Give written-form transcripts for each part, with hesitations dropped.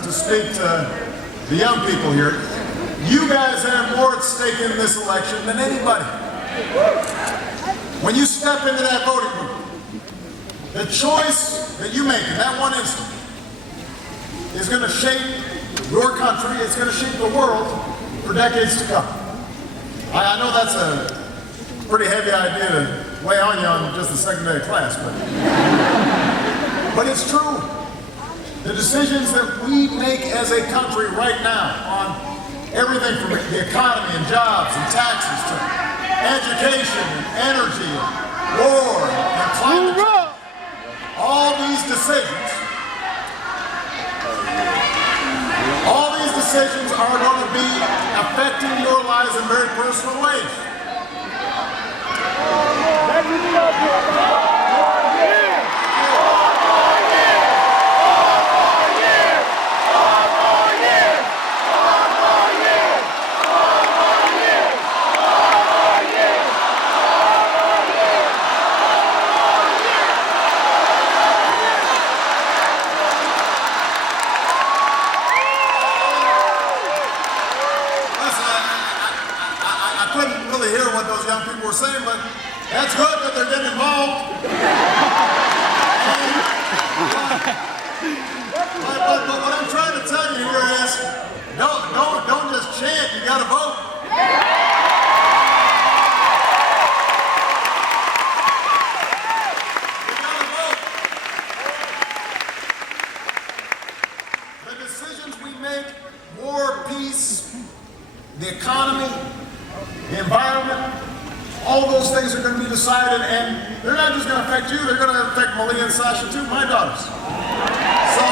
to speak to the young people here. You guys have more at stake in this election than anybody. When you step into that voting booth, the choice that you make in that one instant is going to shape your country, it's going to shape the world for decades to come. I know that's a pretty heavy idea to lay on you on just the second day of class, but it's true. The decisions that we make as a country right now on everything from the economy and jobs and taxes to education and energy and war and climate change, all these decisions are going to be affecting your lives in very personal ways. Saying, but that's good that they're getting involved. But what I'm trying to tell you here is, don't just chant. You got to vote. You got to vote. The decisions we make, war, peace, the economy, the environment. All those things are going to be decided, and they're not just going to affect you, they're going to affect Malia and Sasha too, my daughters. So,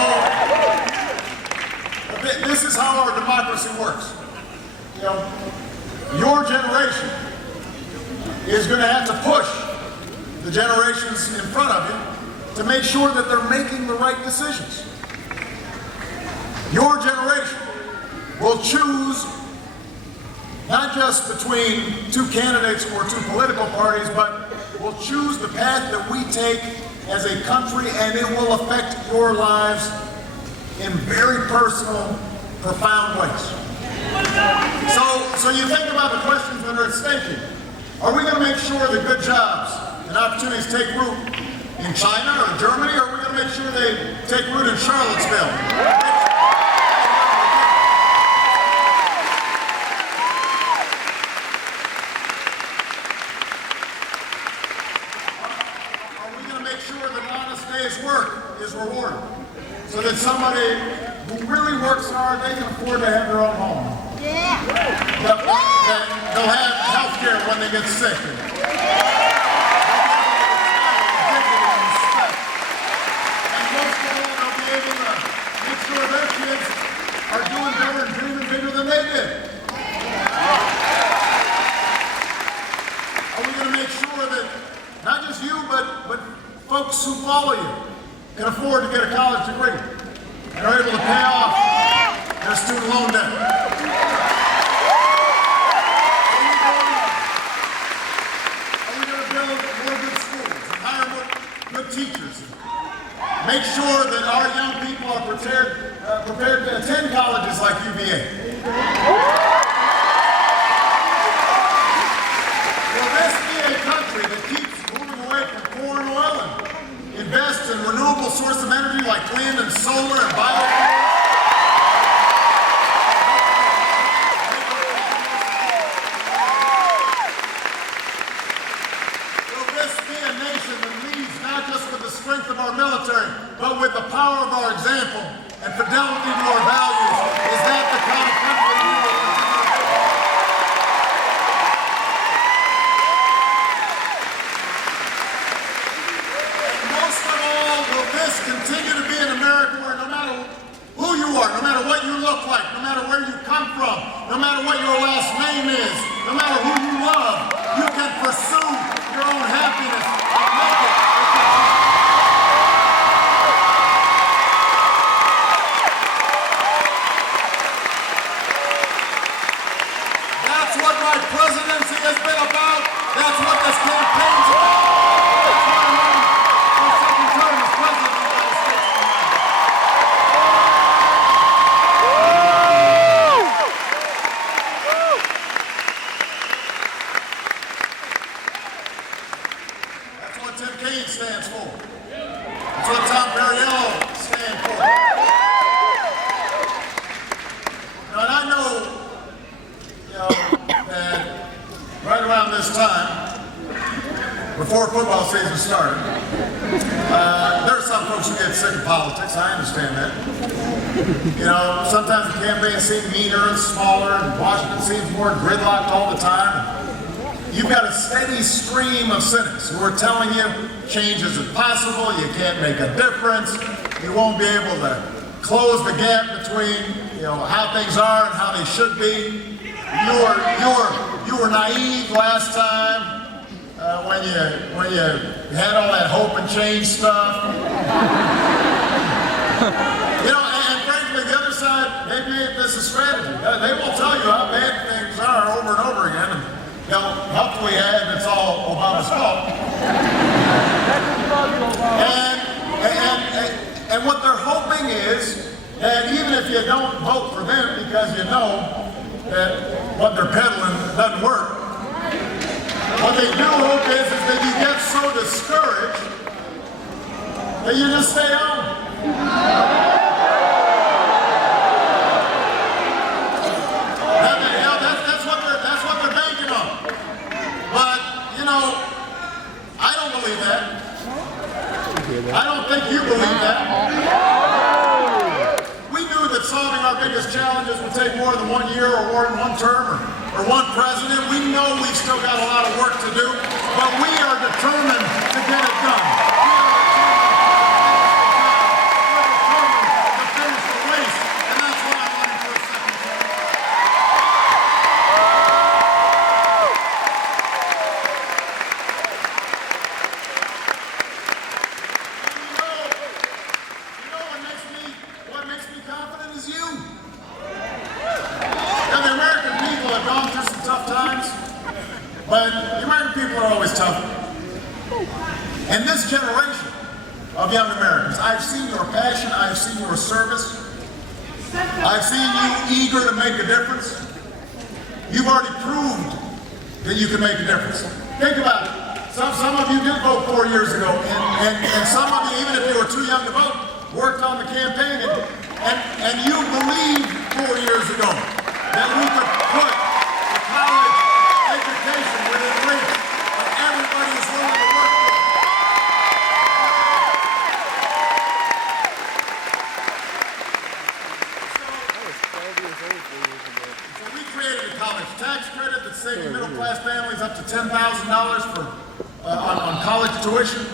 this is how our democracy works. You know, your generation is going to have to push the generations in front of you to make sure that they're making the right decisions. Your generation will choose not just between two candidates or two political parties, but we'll choose the path that we take as a country, and it will affect your lives in very personal, profound ways. So you think about the questions that are at stake here. Are we going to make sure that good jobs and opportunities take root in China or Germany, or are we going to make sure they take root in Charlottesville? Work is rewarded, so that somebody who really works hard, they can afford to have their own home. Yeah. They'll have health care when they get sick. And most of all, they'll be able to make sure their kids are doing better and dreaming bigger than they did. Are we going to make sure that not just you, but folks who follow you can afford to get a college degree and are able to pay off their student loan debt? Are we going to build more good schools and hire more good teachers? Make sure that our young people are prepared to attend colleges like UVA. Will this be a country that keeps moving away from foreign oil and invest in renewable sources of energy like wind and solar and biofuels? Will this be a nation that leads not just with the strength of our military, but with the power of our example and fidelity to our values? Is that the kind of country we will continue? Continue to be an America where no matter who you are, no matter what you look like, no matter where you come from, no matter what your last name is, no matter who you love, you can pursue your own happiness and make it. started. There are some folks who get sick of politics, I understand that. You know, sometimes the campaigns seem meaner and smaller, and Washington seems more gridlocked all the time. You've got a steady stream of cynics who are telling you change isn't possible, you can't make a difference, you won't be able to close the gap between, you know, how things are and how they should be. You were naive last time when you had all that hope and change stuff. You know, and frankly, the other side, maybe this is strategy. They will tell you how bad things are over and over again. And they'll hopefully add it's all Obama's fault. And what they're hoping is that even if you don't vote for them because you know that what they're peddling doesn't work, what they do hope is that you get so discouraged that you just stay on. That's what they're banking on. But, you know, I don't believe that. I don't think you believe that. We knew that solving our biggest challenges would take more than 1 year or more than one term or one president. We know we've still got a lot of work to do, but we are determined to get it done. We're determined to finish the race, and that's why I'm running for a second term. What makes me confident is you. Now, the American people have gone through some tough times, but the American people are always tough. And this generation of young Americans, I've seen your passion, I've seen your service, I've seen you eager to make a difference. You've already proved that you can make a difference. Think about it. Some of you did vote 4 years ago, and some of you, even if you were too young to vote, worked on the campaign, and you believed 4 years ago that we could put a college education within reach of everybody who's willing to work for it. So we created a college tax credit that's saving middle-class families up to $10,000 on college tuition.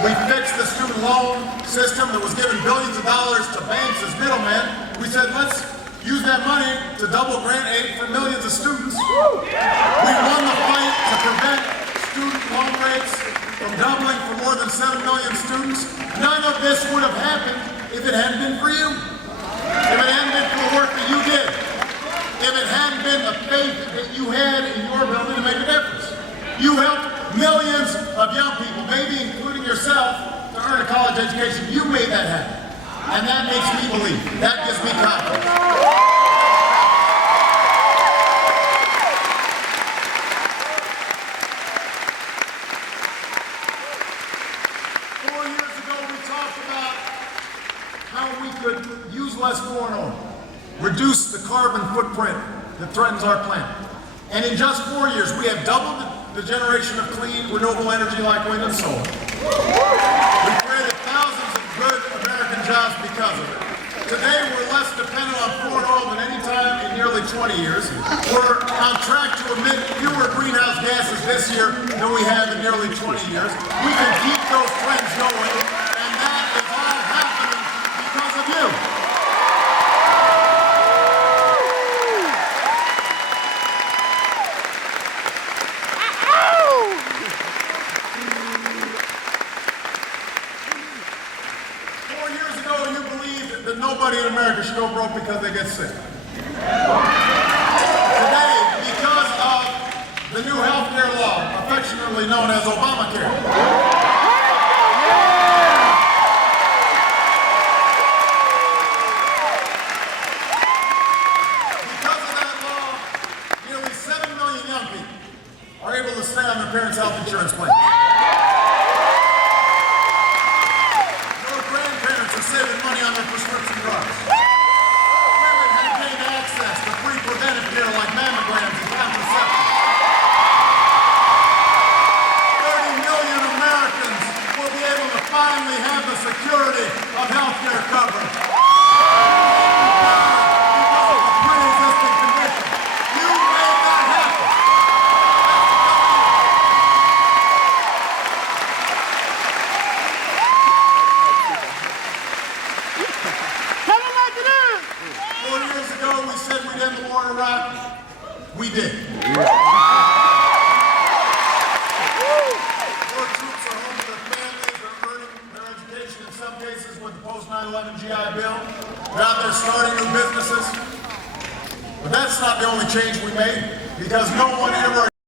We fixed the student loan system that was giving billions of dollars to banks as middlemen. We said, let's use that money to double grant aid for millions of students. We won the fight to prevent student loan rates from doubling for more than 7 million students. None of this would have happened if it hadn't been for you. If it hadn't been for the work that you did. If it hadn't been the faith that you had in your ability to make a difference. You helped millions of young people, maybe including yourself, to earn a college education. You made that happen. And that makes me believe. That gives me confidence. 4 years ago, we talked about how we could use less foreign oil, reduce the carbon footprint that threatens our planet. And in just 4 years, we have doubled the generation of clean, renewable energy like wind and solar. We've created thousands of good American jobs because of it. Today, we're less dependent on foreign oil than any time in nearly 20 years. We're on track to emit fewer greenhouse gases this year than we have in nearly 20 years. We can keep those trends going, and that is all happening because of you. 4 years ago, you believed that nobody in America should go broke because they get sick. Today, because of the new health care law, affectionately known as Obamacare, because of that law, nearly 7 million young people are able to stay on their parents' health insurance plan. Saving money on their prescription drugs. Women have gained access to free preventive care like mammograms and contraceptives. 30 million Americans Iraq? We did. More troops are home to their families, they're earning their education in some cases with the post 9/11 GI Bill. They're out there starting new businesses. But that's not the only change we made, because no one ever